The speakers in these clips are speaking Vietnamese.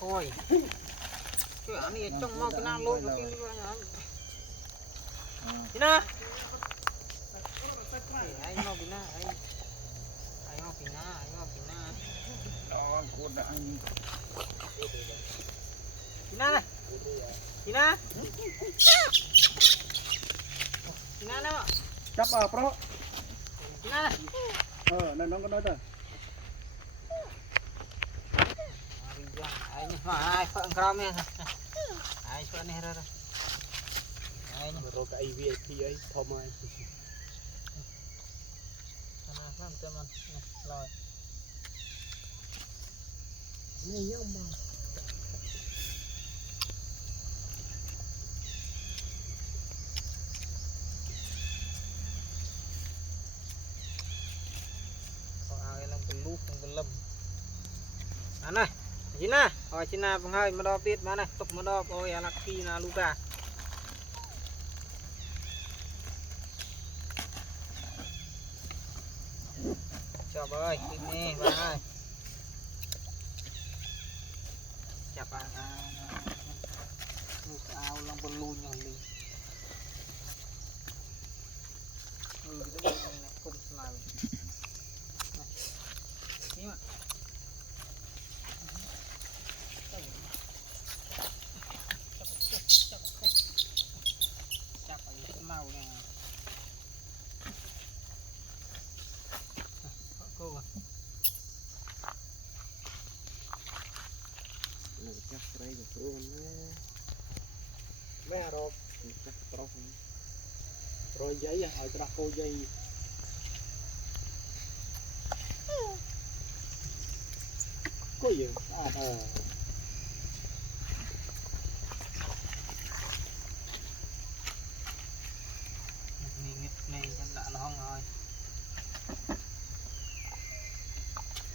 thôi cái anh này trong mau cái nào lôi cái kia đi na anh mau đi na anh mau đi na đó cô đã đi na này đi na đâu chấp vào pro đi na này nên nó có nói rồi anh phải phận crom nha ai phận này rồi rồi cái VIP ấy thom ai làm cho mình rồi này nhá mà có ai làm cái lút làm cái lâm anh này China hỏi China bằng hơi mà đo tiết mà này tục mà đo ôi là khi là Luca chào bà ơi nè bà ơi chào bà áo lòng bồn luôn nhờ mình cái này cùng lại này mà chặt ở cái màu này cô à này chắc đây được luôn bé rồi chắc pro rồi giấy ở tra cô dây có gì này đã nó không rồi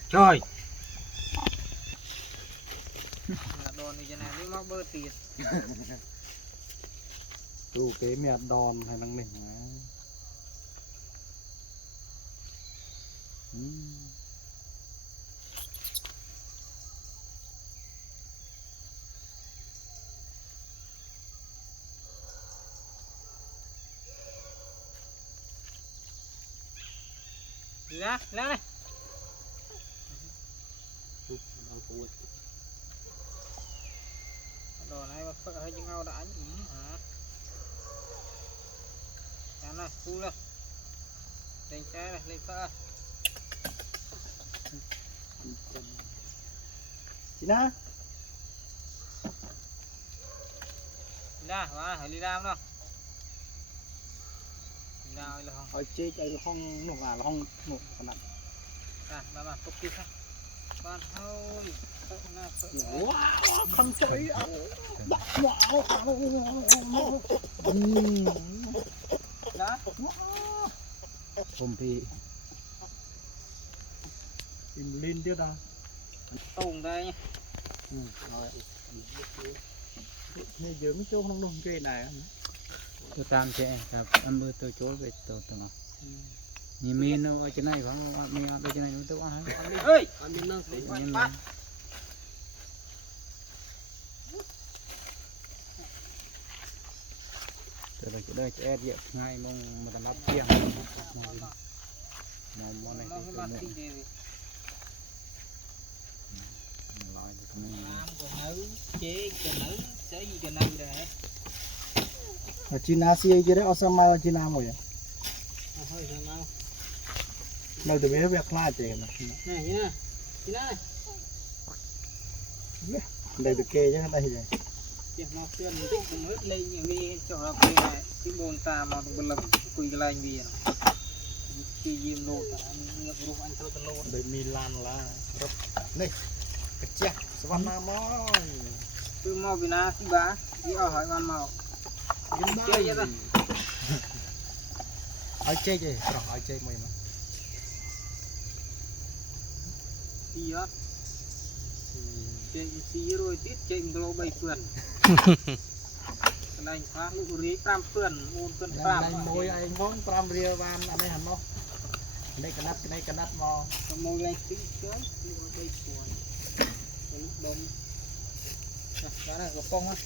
trời đòn này này mới móc bơ tiền dù cái mẹ đòn hay năng mình đi ra này đồ này mà phở hơi chừng đã anh hả cái này thu lên đánh trái này lên phở chị na ra phải đi ra không nào là không ở chế chạy là không nổ là không nổ còn nặng mà tục tiếp ha con thôi wow không chơi đặt wow đó hôm thì in lên tiếp đâu tùng đây rồi này giờ mới chỗ không đúng cái này tôi tam sẽ ăn bữa tôi chối về tôi nào nhìn mi nó ở trên này phải mi ở trên này nó tôi ăn ơi tôi đây sẽ dẹp ngay mong mà làm chiên mong này thì tôi mua lại được mình chế cho nữ chế gì cho nữ đấy ở China xí chứ đấy ở sao mai ở China rồi hơi sao mau nơi từ bé việc lai tiền này như này đây được kê chứ đây vậy chỉ một tiền tích cũng hết lên những cái chỗ là cái bồn ta mà bồn lầm quỳ cái lạnh gì nó khi diêm lô ta ngập ruột anh thôi lô đây Milan là rất này cái chè Savannah mỏi từ màu Việt Nam thì bá đi ở hỏi con màu chơi vậy ta ở chơi gì rồi ở chơi mày mà đi hết chơi xí rồi tít chơi lô bay phượn này phá lũ rí tam phượn ôn cân tam này môi anh món tam ria van anh ấy hẳn không cái này cái nắp mò môi lên tí chơi lũ bay phượn มนั่นน่ะกระป๋องอ่ะ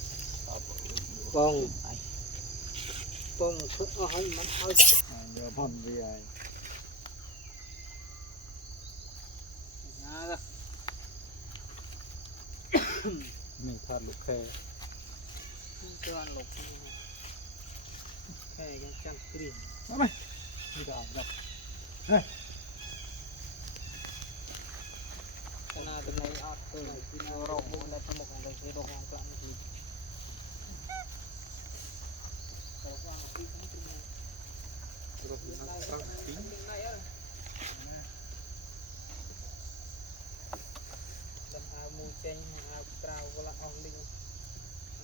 ป้อง ป๋องเพื่อเอาให้มันเอา เดี๋ยวพ่นไปไอ้ นะก็ มีทอดลูกแค่ เตือนหลบแค่ยังจังกรีน ไม่ได้หรอก ขนาดเป็นในออดตัวที่เราโรคและสมองอะไรที่โรคของกลางทีเราฟังที่ทั้งที่มัน รถนักตั้งติ้ง đâm ao mua chanh ao trao vô là on linh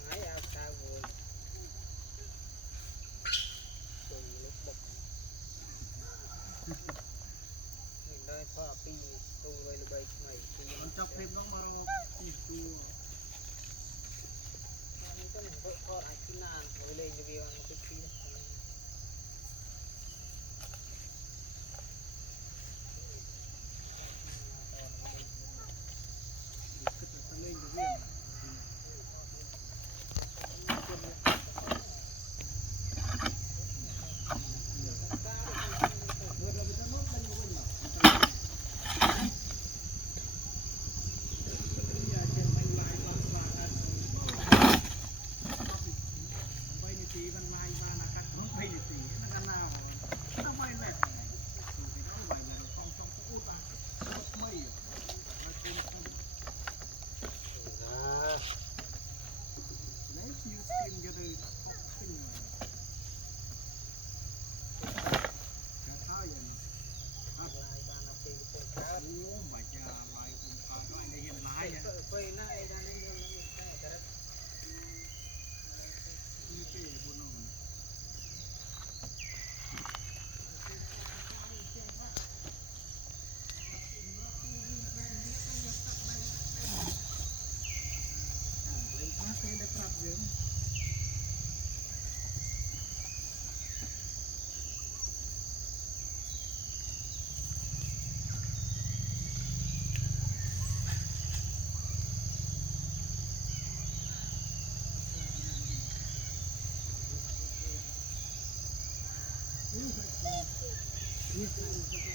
hái ao trao vô rồi lúc bọc mình đây thoa pi tu đây là bay này thì nó chọc thêm nó mà nó tu mình có mình vợ con ai xin nàn mới lên cái video nó cái kia Yes,